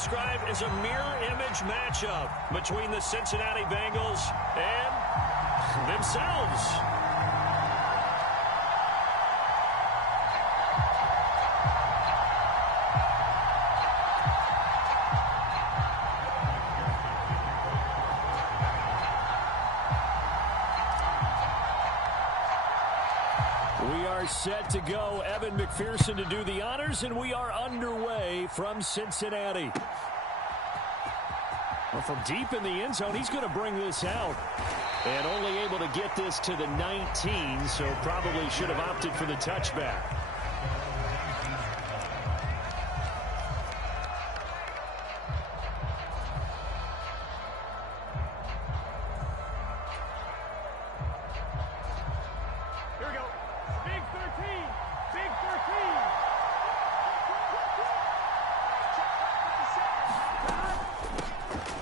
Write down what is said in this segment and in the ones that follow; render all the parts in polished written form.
describe as a mirror image matchup between the Cincinnati Bengals and themselves. We are set to go. Evan McPherson to do the honors, and we are underway from Cincinnati. Well, from deep in the end zone, he's going to bring this out. And only able to get this to the 19, so probably should have opted for the touchback.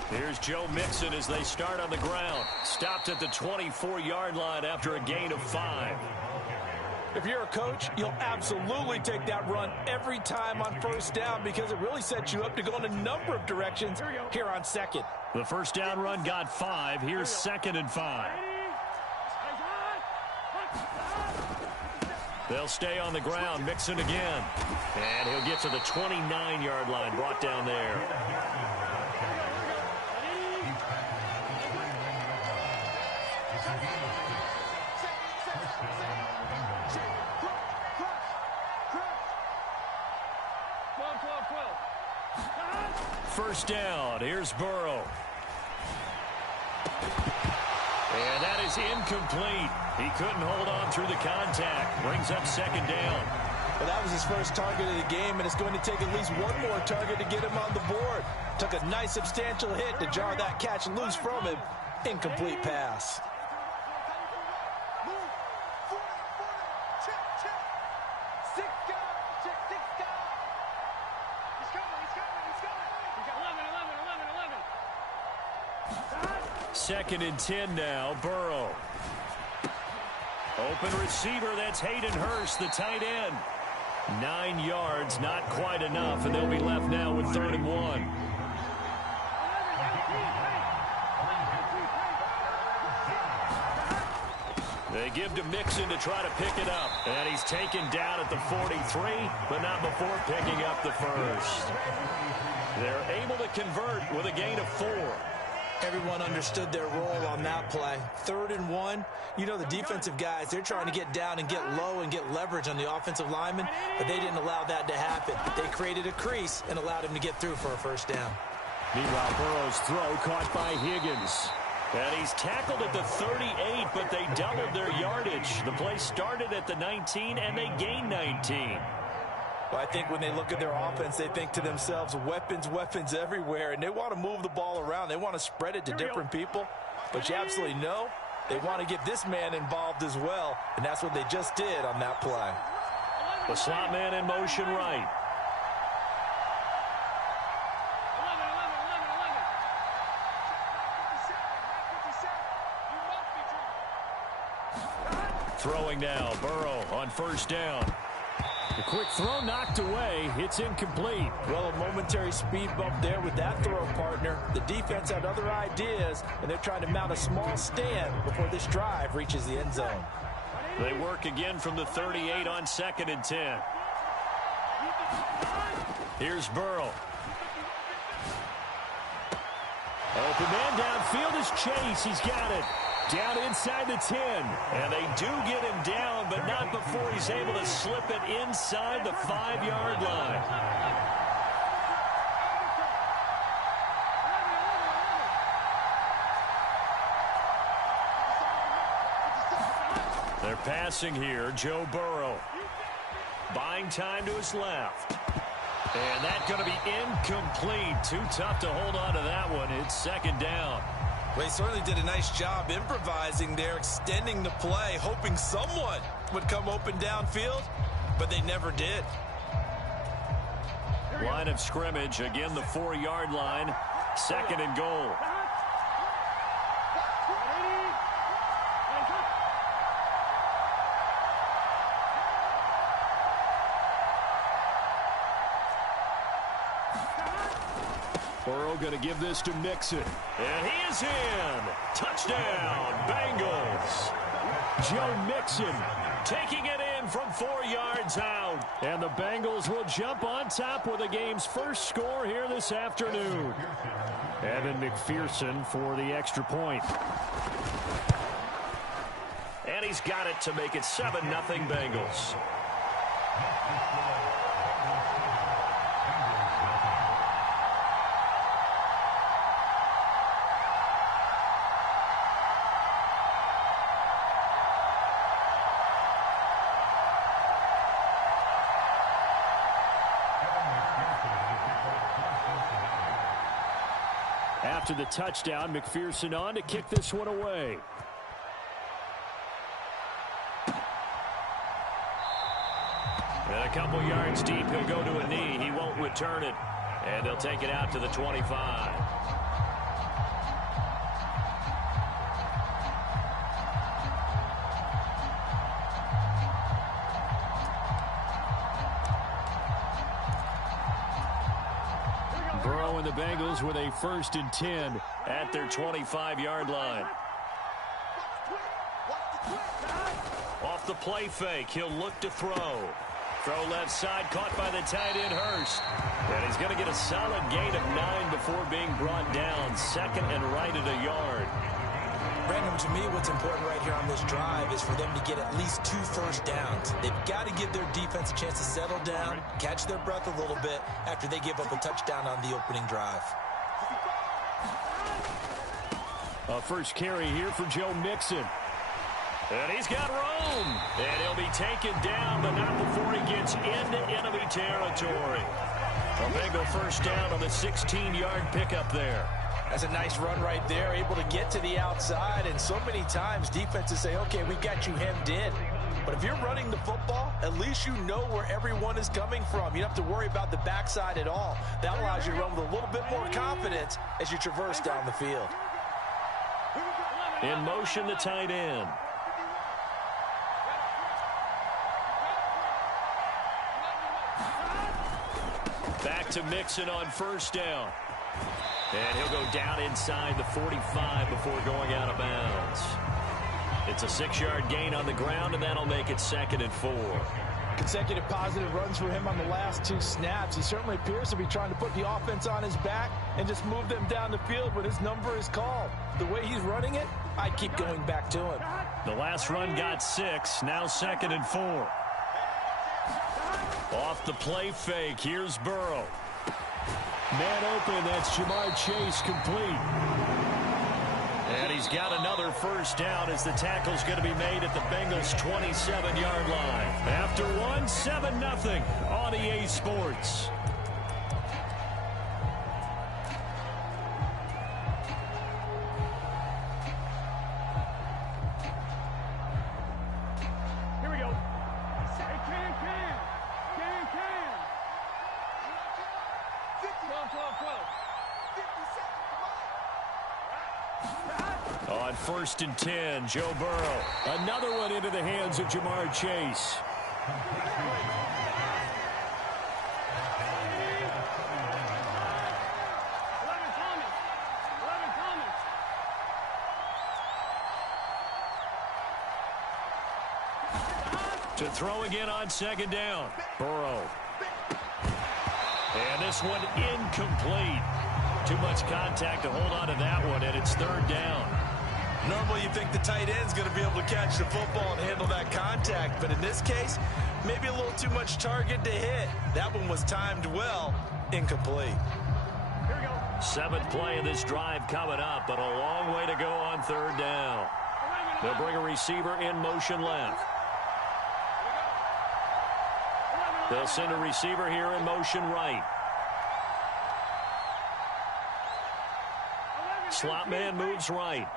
Here's Joe Mixon as they start on the ground. Stopped at the 24-yard line after a gain of 5. If you're a coach, you'll absolutely take that run every time on first down because it really sets you up to go in a number of directions here on second. The first down run got 5. Here's 2nd and 5. They'll stay on the ground. Mixon again. And he'll get to the 29-yard line. Brought down there. First down. Here's Burrow. And that is incomplete. He couldn't hold on through the contact. Brings up 2nd down. Well, that was his first target of the game, and it's going to take at least one more target to get him on the board. Took a nice substantial hit to jar that catch loose from him. Incomplete pass. Second and 10 now, Burrow. Open receiver, that's Hayden Hurst, the tight end. 9 yards, not quite enough, and they'll be left now with 3rd and 1. They give to Mixon to try to pick it up. And he's taken down at the 43, but not before picking up the first. They're able to convert with a gain of 4. Everyone understood their role on that play. 3rd and 1. You know the defensive guys, they're trying to get down and get low and get leverage on the offensive lineman, but they didn't allow that to happen. They created a crease and allowed him to get through for a first down. Meanwhile, Burrow's throw caught by Higgins. And he's tackled at the 38, but they doubled their yardage. The play started at the 19, and they gained 19. Well, I think when they look at their offense, they think to themselves, weapons, weapons everywhere, and they want to move the ball around. They want to spread it to different people, but you absolutely know they want to get this man involved as well, and that's what they just did on that play. The slot man in motion right. Throwing now, Burrow on first down. The quick throw knocked away. It's incomplete. Well, a momentary speed bump there with that throw partner. The defense had other ideas, and they're trying to mount a small stand before this drive reaches the end zone. They work again from the 38 on 2nd and 10. Here's Burrow. Open man downfield is Chase. He's got it. Down inside the 10. And they do get him down, but not before he's able to slip it inside the 5-yard line. They're passing here, Joe Burrow. Buying time to his left. And that's going to be incomplete. Too tough to hold on to that one. It's 2nd down. Well, he certainly did a nice job improvising there, extending the play, hoping someone would come open downfield, but they never did. Line of scrimmage, again the 4-yard line, 2nd and goal. Burrow going to give this to Mixon. And he is in. Touchdown, Bengals. Joe Mixon taking it in from 4 yards out. And the Bengals will jump on top with the game's first score here this afternoon. Evan McPherson for the extra point. And he's got it to make it 7-0 Bengals. After the touchdown, McPherson on to kick this one away. And a couple yards deep, he'll go to a knee. He won't return it. And they'll take it out to the 25. Burrow and the Bengals with a 1st and 10 at their 25-yard line. Off the play fake, he'll look to throw. Throw left side, caught by the tight end Hurst. And he's going to get a solid gain of 9 before being brought down. 2nd and right at a yard. Brandon, to me, what's important right here on this drive is for them to get at least 2 first downs. They've got to give their defense a chance to settle down, catch their breath a little bit after they give up a touchdown on the opening drive. A first carry here for Joe Mixon. And he's got room. And he'll be taken down, but not before he gets into enemy territory. A Bengal first down on the 16-yard pickup there. That's a nice run right there, able to get to the outside. And so many times defenses say, okay, we've got you hemmed in. But if you're running the football, at least you know where everyone is coming from. You don't have to worry about the backside at all. That allows you to run with a little bit more confidence as you traverse down the field. In motion, the tight end. Back to Mixon on first down. And he'll go down inside the 45 before going out of bounds. It's a 6-yard gain on the ground, and that'll make it 2nd and 4. Consecutive positive runs for him on the last 2 snaps. He certainly appears to be trying to put the offense on his back and just move them down the field when his number is called. The way he's running it, I'd keep going back to him. The last run got 6, now 2nd and 4. Off the play fake, here's Burrow. Man open, that's Jamar Chase complete. And he's got another first down as the tackle's going to be made at the Bengals' 27-yard line. After one, 7-0 on EA Sports. Here we go. Can. 12. On 1st and 10, Joe Burrow. Another one into the hands of Jamar Chase. To throw again on 2nd down. Burrow. And this one incomplete. Too much contact to hold on to that one, and it's 3rd down. Normally you think the tight end's going to be able to catch the football and handle that contact, but in this case, maybe a little too much target to hit. That one was timed well, incomplete. Here we go. 7th play of this drive coming up, but a long way to go on 3rd down. They'll bring a receiver in motion left. They'll send a receiver here in motion right. Slot man moves right.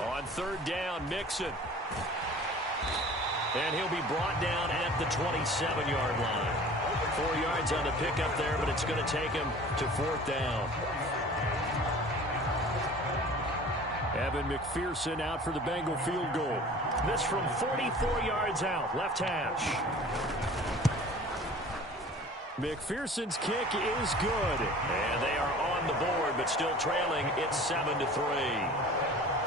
On 3rd down, Mixon. And he'll be brought down at the 27-yard line. 4 yards on the pickup there, but it's going to take him to 4th down. Evan McPherson out for the Bengal field goal. This from 44 yards out, left hash. McPherson's kick is good. And they are on the board, but still trailing. It's 7-3.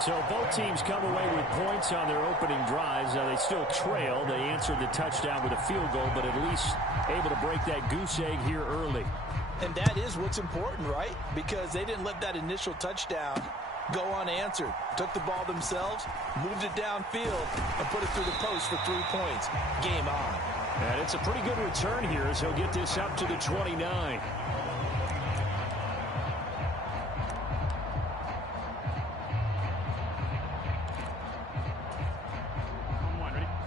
So both teams come away with points on their opening drives. Now they still trail. They answered the touchdown with a field goal, but at least able to break that goose egg here early. And that is what's important, right? Because they didn't let that initial touchdown go unanswered. Took the ball themselves, moved it downfield, and put it through the post for 3 points. Game on. And it's a pretty good return here as he'll get this up to the 29.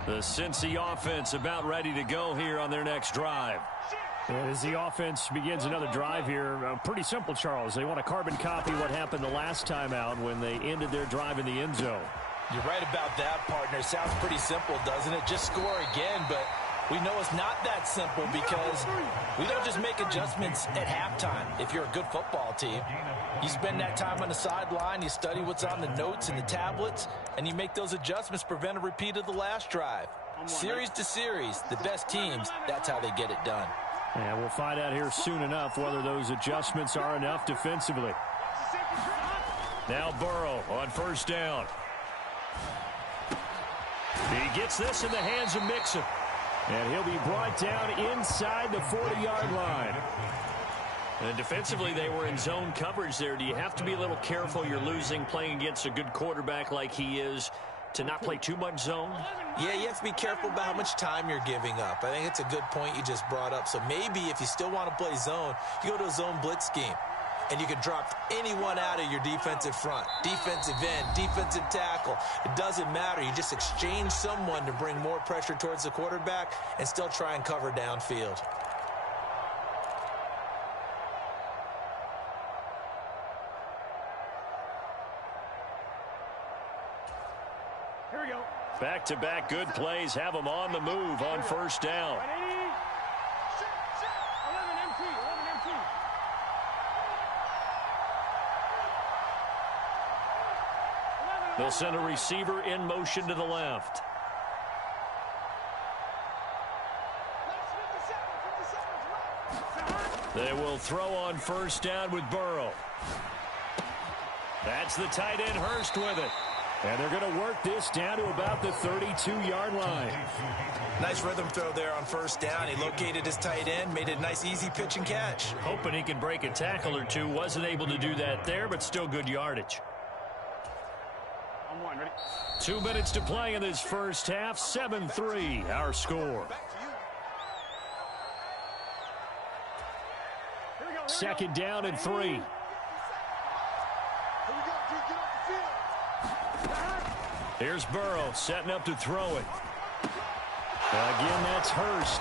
The Cincy offense about ready to go here on their next drive. As the offense begins another drive here, pretty simple, Charles. They want to carbon copy what happened the last time out when they ended their drive in the end zone. You're right about that, partner. Sounds pretty simple, doesn't it? Just score again, but we know it's not that simple because we don't just make adjustments at halftime if you're a good football team. You spend that time on the sideline, you study what's on the notes and the tablets, and you make those adjustments to prevent a repeat of the last drive. Series to series, the best teams, that's how they get it done. And we'll find out here soon enough whether those adjustments are enough defensively. Now Burrow on first down. He gets this in the hands of Mixon. And he'll be brought down inside the 40-yard line. And defensively, they were in zone coverage there. Do you have to be a little careful? You're losing playing against a good quarterback like he is to not play too much zone? Yeah, you have to be careful about how much time you're giving up. I think it's a good point you just brought up. So maybe if you still want to play zone, you go to a zone blitz scheme. And you can drop anyone out of your defensive front, defensive end, defensive tackle. It doesn't matter. You just exchange someone to bring more pressure towards the quarterback and still try and cover downfield. Here we go. Back-to-back good plays have them on the move on first down. 11 empty, 11 empty. They'll send a receiver in motion to the left. They will throw on first down with Burrow. That's the tight end Hurst with it. And they're going to work this down to about the 32-yard line. Nice rhythm throw there on first down. He located his tight end, made it a nice easy pitch and catch. Hoping he can break a tackle or two. Wasn't able to do that there, but still good yardage. On one, ready? 2 minutes to play in this first half. 7-3, our score. Here we go. Second down and 3. Here's Burrow setting up to throw it. Again, that's Hurst.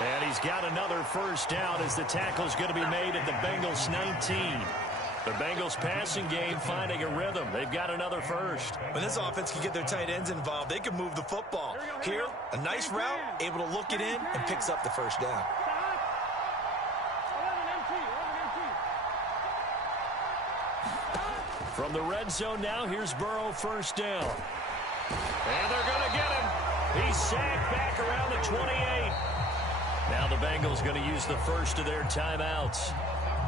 And he's got another first down as the tackle is going to be made at the Bengals 19. The Bengals passing game finding a rhythm. They've got another first. When this offense can get their tight ends involved, they can move the football. Here, a nice route, able to look it in, and picks up the first down. 11 empty, 11 empty. From the red zone now, here's Burrow first down. And they're going to get him. He's sacked back around the 28. Now the Bengals going to use the first of their timeouts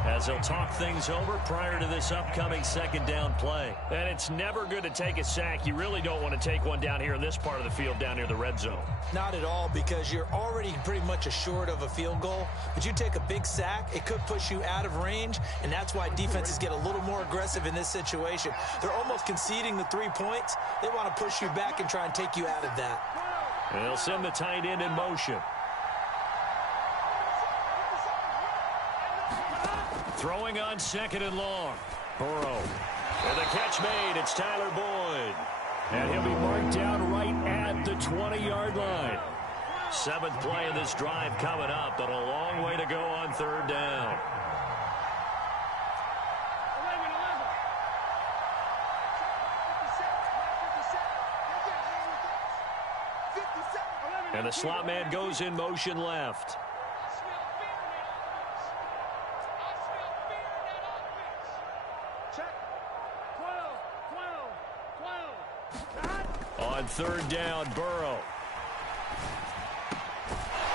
as they'll talk things over prior to this upcoming second down play. And it's never good to take a sack. You really don't want to take one down here in this part of the field down near the red zone. Not at all, because you're already pretty much assured of a field goal. But you take a big sack, it could push you out of range, and that's why defenses get a little more aggressive in this situation. They're almost conceding the 3 points. They want to push you back and try and take you out of that. And they'll send the tight end in motion. Throwing on second and long. Burrow. And the catch made. It's Tyler Boyd. And he'll be marked down right at the 20-yard line. Seventh play of this drive coming up, but a long way to go on third down. 11, And the slot man goes in motion left. On third down, Burrow.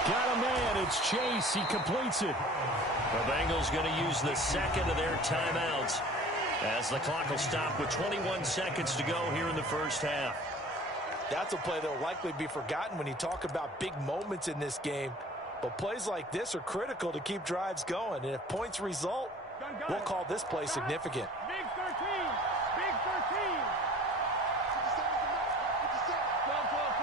got a man. It's Chase. He completes it. The Bengals going to use the second of their timeouts as the clock will stop with 21 seconds to go here in the first half. That's a play that will likely be forgotten when you talk about big moments in this game. But plays like this are critical to keep drives going. And if points result, we'll call this play significant. Big 13. Big 13. 12, 12,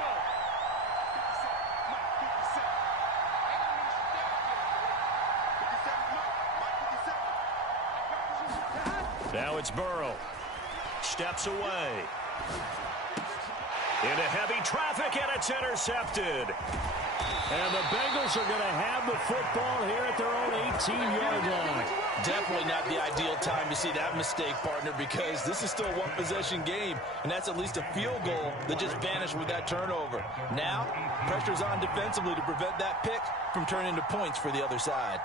12. Now it's Burrow. Steps away. Into heavy traffic, and it's intercepted. And the Bengals are going to have the football here at their own 18-yard line. Definitely not the ideal time to see that mistake, partner, because this is still a one-possession game, and that's at least a field goal that just vanished with that turnover. Now, pressure's on defensively to prevent that pick from turning into points for the other side.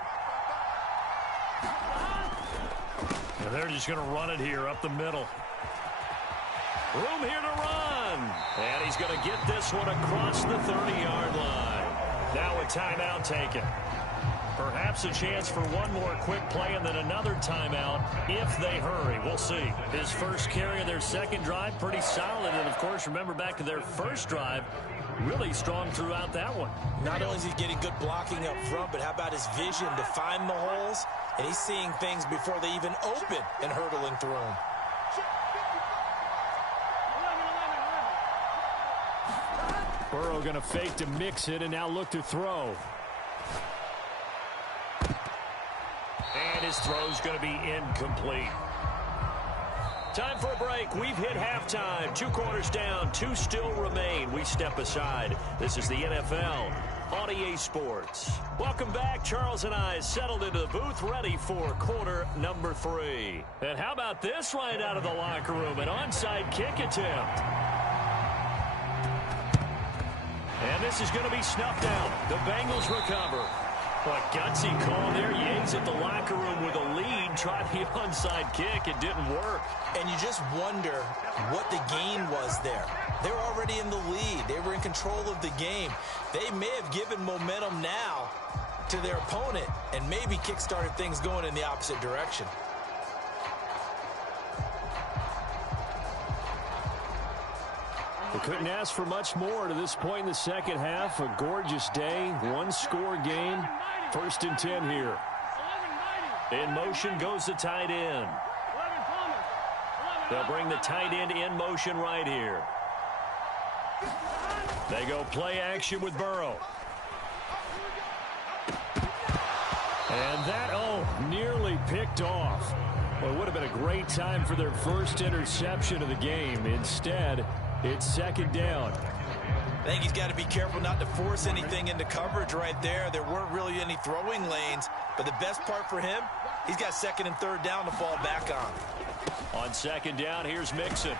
And they're just going to run it here up the middle. Room here to run. And he's going to get this one across the 30-yard line. Now a timeout taken. Perhaps a chance for one more quick play and then another timeout if they hurry. We'll see. His first carry of their second drive, pretty solid. And, of course, remember back to their first drive, really strong throughout that one. Not only is he getting good blocking up front, but how about his vision to find the holes? And he's seeing things before they even open and hurdling through them. Burrow going to fake to mix it and now look to throw. And his throw's going to be incomplete. Time for a break. We've hit halftime. 2 quarters down. 2 still remain. We step aside. This is the NFL on EA Sports. Welcome back. Charles and I settled into the booth, ready for quarter number 3. And how about this right out of the locker room? An onside kick attempt. And this is going to be snuffed out. The Bengals recover. What gutsy call there. Yates at the locker room with a lead. Tried the onside kick. It didn't work. And you just wonder what the gain was there. They were already in the lead. They were in control of the game. They may have given momentum now to their opponent and maybe kick-started things going in the opposite direction. They couldn't ask for much more to this point in the second half. A gorgeous day, 1-score game. 1st and 10 here. In motion goes the tight end. They'll bring the tight end in motion right here. They go play action with Burrow. And that, nearly picked off. Well, it would have been a great time for their first interception of the game. Instead, it's 2nd down. I think he's got to be careful not to force anything into coverage right there. There weren't really any throwing lanes, but the best part for him, he's got 2nd and 3rd down to fall back on. On 2nd down, here's Mixon.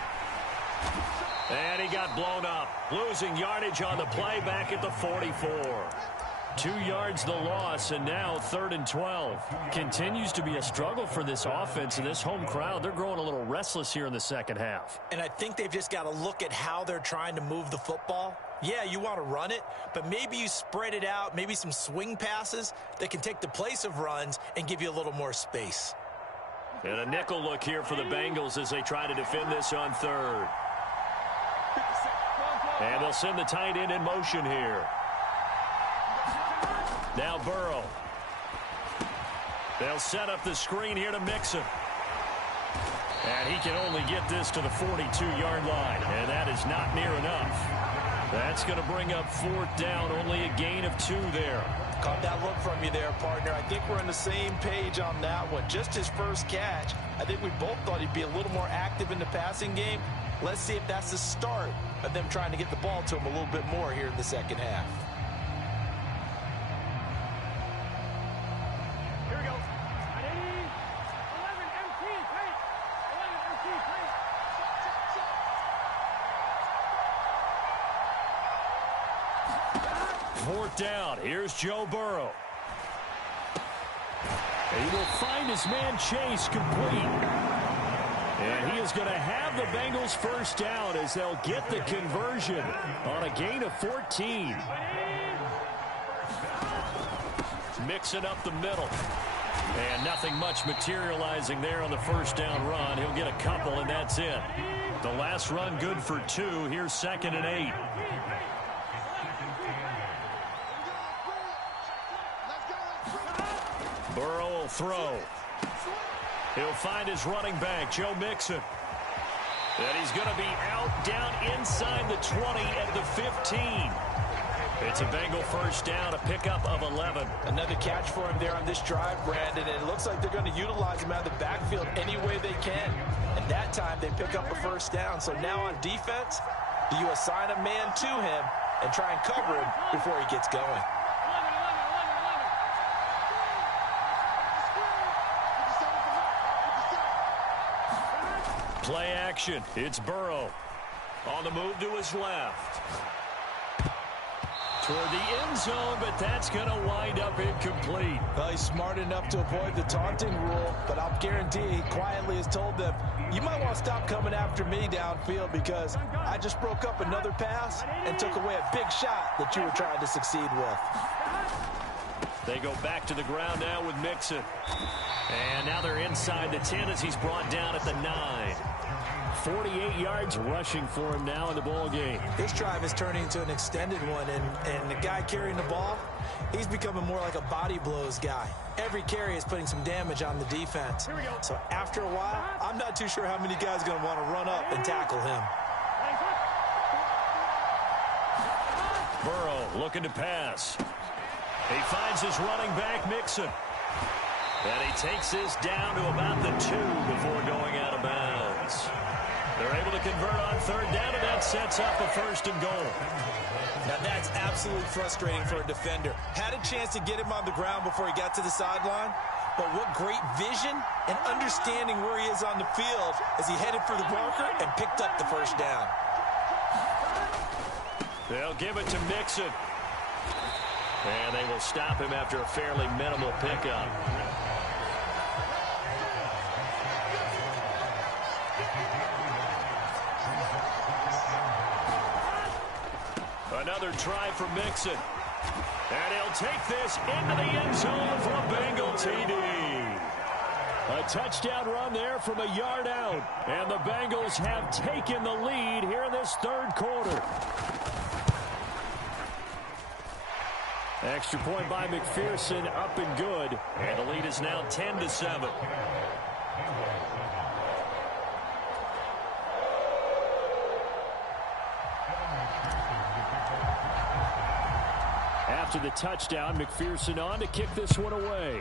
And he got blown up, losing yardage on the play back at the 44. 2 yards the loss, and now 3rd and 12. Continues to be a struggle for this offense and this home crowd. They're growing a little restless here in the second half. And I think they've just got to look at how they're trying to move the football. Yeah, you want to run it, but maybe you spread it out, maybe some swing passes that can take the place of runs and give you a little more space. And a nickel look here for the Bengals as they try to defend this on 3rd. And they'll send the tight end in motion here. Now Burrow. They'll set up the screen here to Mixon. And he can only get this to the 42-yard line. And that is not near enough. That's going to bring up 4th down. Only a gain of 2 there. Caught that look from you there, partner. I think we're on the same page on that one. Just his first catch. I think we both thought he'd be a little more active in the passing game. Let's see if that's the start of them trying to get the ball to him a little bit more here in the second half. Here we go. 11 MT, tight. 11 MT, tight. Fourth down. Here's Joe Burrow. He will find his man Chase complete. And he is going to have the Bengals first down as they'll get the conversion on a gain of 14. Mixing up the middle. And nothing much materializing there on the first down run. He'll get a couple, and that's it. The last run good for 2. Here's 2nd and 8. Burrow will throw. He'll find his running back, Joe Mixon. And he's going to be out down inside the 20 at the 15. It's a Bengal first down, a pickup of 11. Another catch for him there on this drive, Brandon, and it looks like they're going to utilize him out of the backfield any way they can. And that time they pick up a first down. So now on defense, do you assign a man to him and try and cover him before he gets going? Play action. It's Burrow. On the move to his left. Toward the end zone, but that's going to wind up incomplete. Well, he's smart enough to avoid the taunting rule, but I'll guarantee he quietly has told them, you might want to stop coming after me downfield because I just broke up another pass and took away a big shot that you were trying to succeed with. They go back to the ground now with Mixon. And now they're inside the 10 as he's brought down at the 9. 48 yards rushing for him now in the ball game. This drive is turning into an extended one, and the guy carrying the ball, he's becoming more like a body blows guy. Every carry is putting some damage on the defense. So after a while, I'm not too sure how many guys are going to want to run up and tackle him. Burrow looking to pass. He finds his running back, Mixon. And he takes this down to about the 2 before going out of bounds. They're able to convert on third down, and that sets up a 1st and goal. Now that's absolutely frustrating for a defender. Had a chance to get him on the ground before he got to the sideline, but what great vision and understanding where he is on the field as he headed for the marker and picked up the 1st down. They'll give it to Mixon. And they will stop him after a fairly minimal pickup. Another try for Mixon. And he'll take this into the end zone for a Bengal TD. A touchdown run there from a yard out. And the Bengals have taken the lead here in this 3rd quarter. Extra point by McPherson, up and good. And the lead is now 10-7. After the touchdown, McPherson on to kick this one away.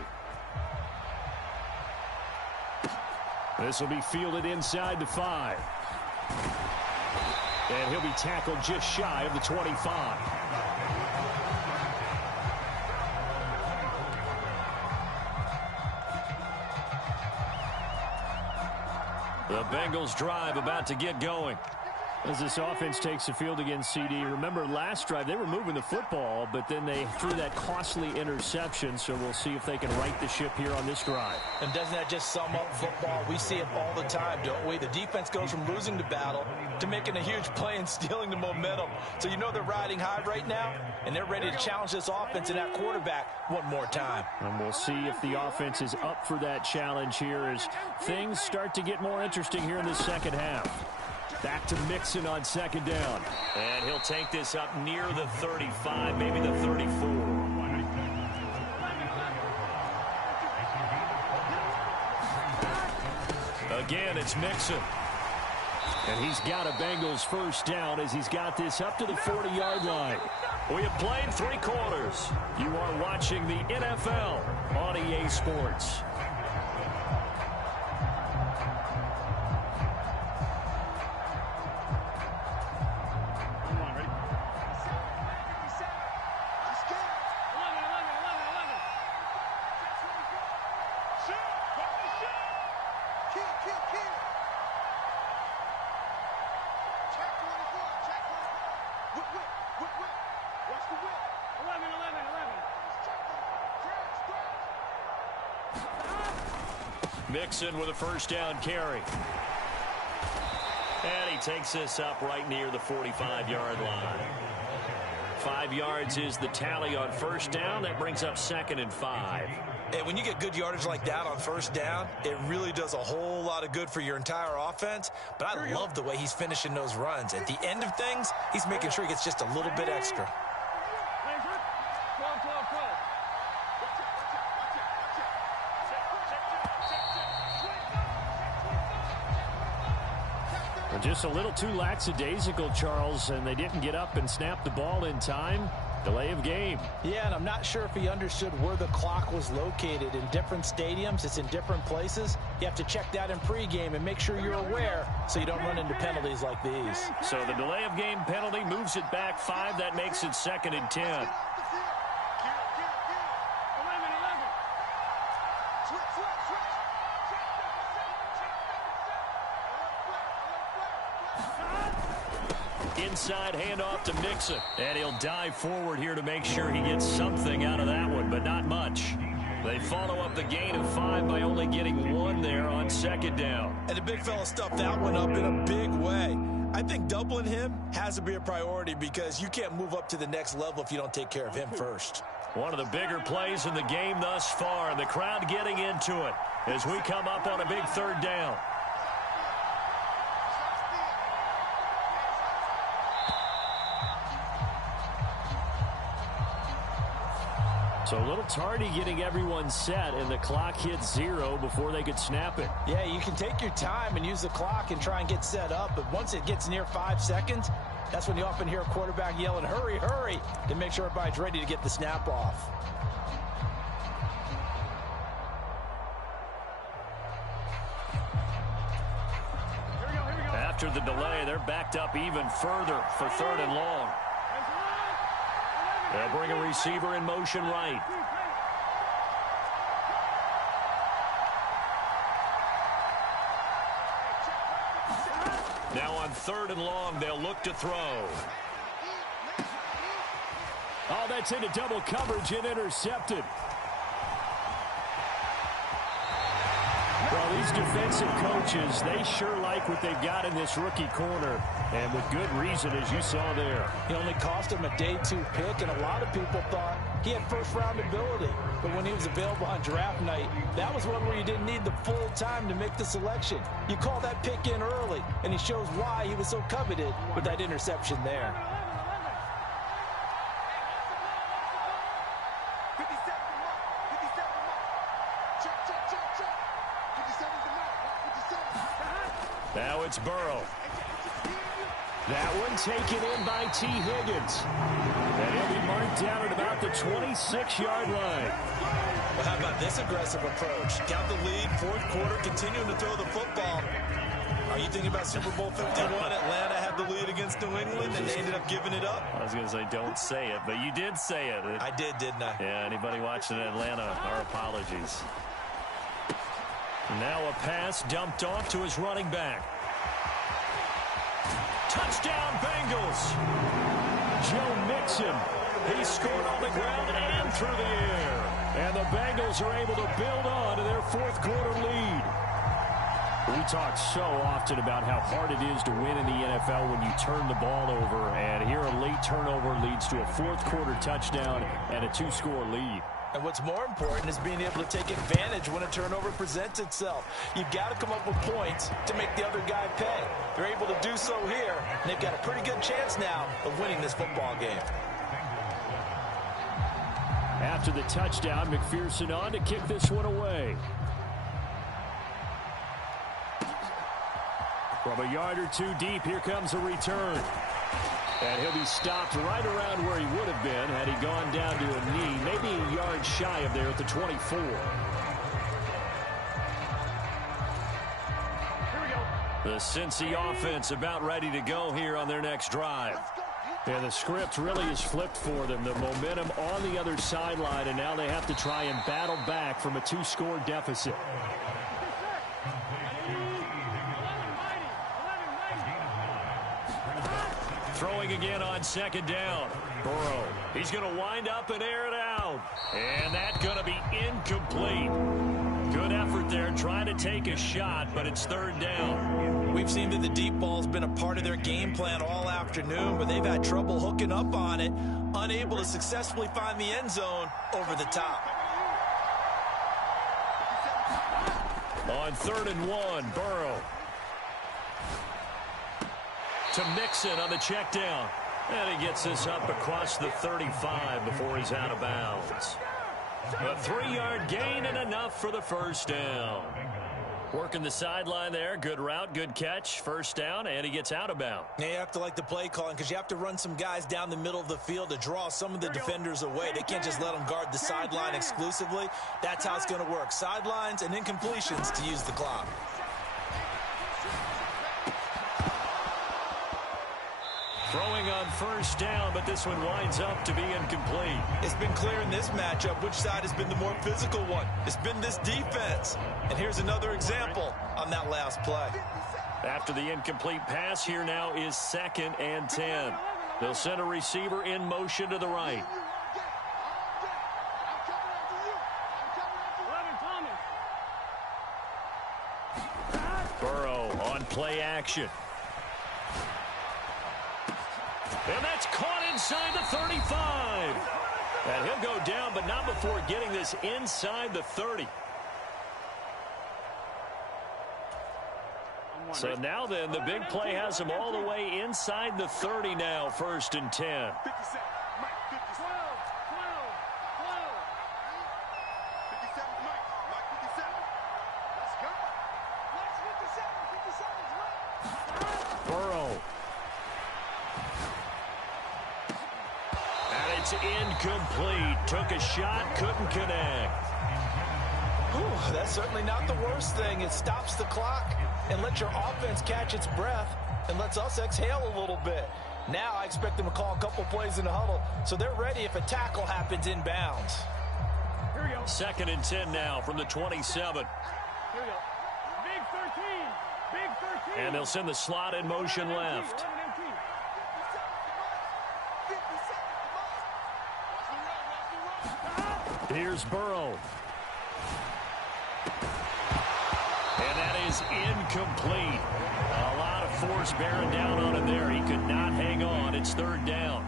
This will be fielded inside the 5. And he'll be tackled just shy of the 25. The Bengals drive about to get going. As this offense takes the field against CD, remember last drive they were moving the football, but then they threw that costly interception, so we'll see if they can right the ship here on this drive. And doesn't that just sum up football? We see it all the time, don't we? The defense goes from losing the battle to making a huge play and stealing the momentum. So you know they're riding high right now, and they're ready to challenge this offense and that quarterback one more time. And we'll see if the offense is up for that challenge here as things start to get more interesting here in the second half. Back to Mixon on 2nd down. And he'll take this up near the 35, maybe the 34. Again, it's Mixon. And he's got a Bengals first down as he's got this up to the 40-yard line. We have played 3 quarters. You are watching the NFL on EA Sports. Mixon with a first down carry. And he takes this up right near the 45-yard line. 5 yards is the tally on first down. That brings up 2nd and 5. And when you get good yardage like that on first down, it really does a whole lot of good for your entire offense. But I love the way he's finishing those runs. At the end of things, he's making sure he gets just a little bit extra. 12, 12, 12. Just a little too lackadaisical, Charles, and they didn't get up and snap the ball in time. Delay of game. Yeah, and I'm not sure if he understood where the clock was located. In different stadiums, it's in different places. You have to check that in pregame and make sure you're aware so you don't run into penalties like these. So the delay of game penalty moves it back 5. That makes it 2nd and 10. 11, 11. Inside handoff to Mixon. And he'll dive forward here to make sure he gets something out of that one, but not much. They follow up the gain of 5 by only getting 1 there on 2nd down. And the big fella stuffed that one up in a big way. I think doubling him has to be a priority because you can't move up to the next level if you don't take care of him first. One of the bigger plays in the game thus far, and the crowd getting into it as we come up on a big 3rd down. So a little tardy getting everyone set, and the clock hits 0 before they could snap it. Yeah, you can take your time and use the clock and try and get set up, but once it gets near 5 seconds, that's when you often hear a quarterback yelling, hurry, hurry, to make sure everybody's ready to get the snap off. After the delay, they're backed up even further for 3rd and long. They'll bring a receiver in motion right. Now on 3rd and long, they'll look to throw. Oh, that's into double coverage and intercepted. Well, these defensive coaches, they sure like what they've got in this rookie corner, and with good reason, as you saw there. He only cost him a day 2 pick, and a lot of people thought he had first-round ability. But when he was available on draft night, that was one where you didn't need the full time to make the selection. You call that pick in early, and he shows why he was so coveted with that interception there. Now it's Burrow. That one taken in by T. Higgins. And he'll be marked down at about the 26-yard line. Well, how about this aggressive approach? Count the lead, 4th quarter, continuing to throw the football. Are you thinking about Super Bowl 51? Atlanta had the lead against New England, and they ended up giving it up? I was going to say, don't say it, but you did say it. I did, didn't I? Yeah, anybody watching Atlanta, our apologies. Now a pass dumped off to his running back. Touchdown, Bengals. Joe Mixon. He scored on the ground and through the air. And the Bengals are able to build on to their 4th quarter lead. We talk so often about how hard it is to win in the NFL when you turn the ball over. And here a late turnover leads to a 4th quarter touchdown and a 2-score lead. And what's more important is being able to take advantage when a turnover presents itself. You've got to come up with points to make the other guy pay. They're able to do so here, and they've got a pretty good chance now of winning this football game. After the touchdown, McPherson on to kick this one away. From a yard or 2 deep, here comes a return. And he'll be stopped right around where he would have been had he gone down to a knee, maybe a yard shy of there at the 24. The Cincy offense about ready to go here on their next drive. And the script really is flipped for them. The momentum on the other sideline, and now they have to try and battle back from a 2-score deficit. Throwing again on 2nd down. Burrow. He's going to wind up and air it out. And that's going to be incomplete. Good effort out there trying to take a shot, but it's third down. We've seen that the deep ball's been a part of their game plan all afternoon, but they've had trouble hooking up on it, unable to successfully find the end zone over the top. On 3rd and 1, Burrow. To Mixon on the check down. And he gets this up across the 35 before he's out of bounds. A 3-yard gain and enough for the first down. Working the sideline there. Good route, good catch. First down, and he gets out of bounds. Now you have to like the play calling because you have to run some guys down the middle of the field to draw some of the defenders away. They can't just let them guard the sideline exclusively. That's how it's going to work. Sidelines and incompletions to use the clock. Throwing on first down, but this one winds up to be incomplete. It's been clear in this matchup which side has been the more physical one. It's been this defense. And here's another example on that last play. After the incomplete pass, here now is 2nd and 10. They'll send a receiver in motion to the right. Burrow on play action. And that's caught inside the 35. And he'll go down, but not before getting this inside the 30. So now then, the big play has him all the way inside the 30 now, 1st and 10. Burrow. It's incomplete. Took a shot, couldn't connect. Whew, that's certainly not the worst thing. It stops the clock and lets your offense catch its breath and lets us exhale a little bit. Now I expect them to call a couple plays in the huddle so they're ready if a tackle happens inbounds. Here we go. 2nd and 10 now from the 27. Here we go. Big 13. Big 13. And they'll send the slot in motion left. Here's Burrow. And that is incomplete. A lot of force bearing down on him there. He could not hang on. It's 3rd down.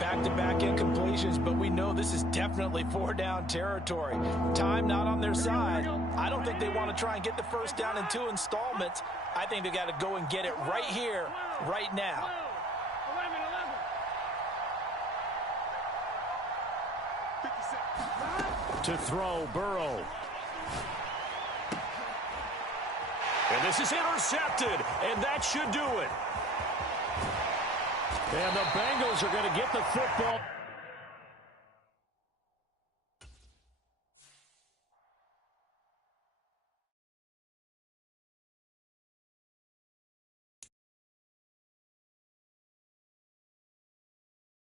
Back-to-back incompletions, but we know this is definitely 4-down territory. Time not on their side. I don't think they want to try and get the first down in 2 installments. I think they got to go and get it right here, right now. 11. To throw, Burrow. And this is intercepted, and that should do it. And the Bengals are going to get the football.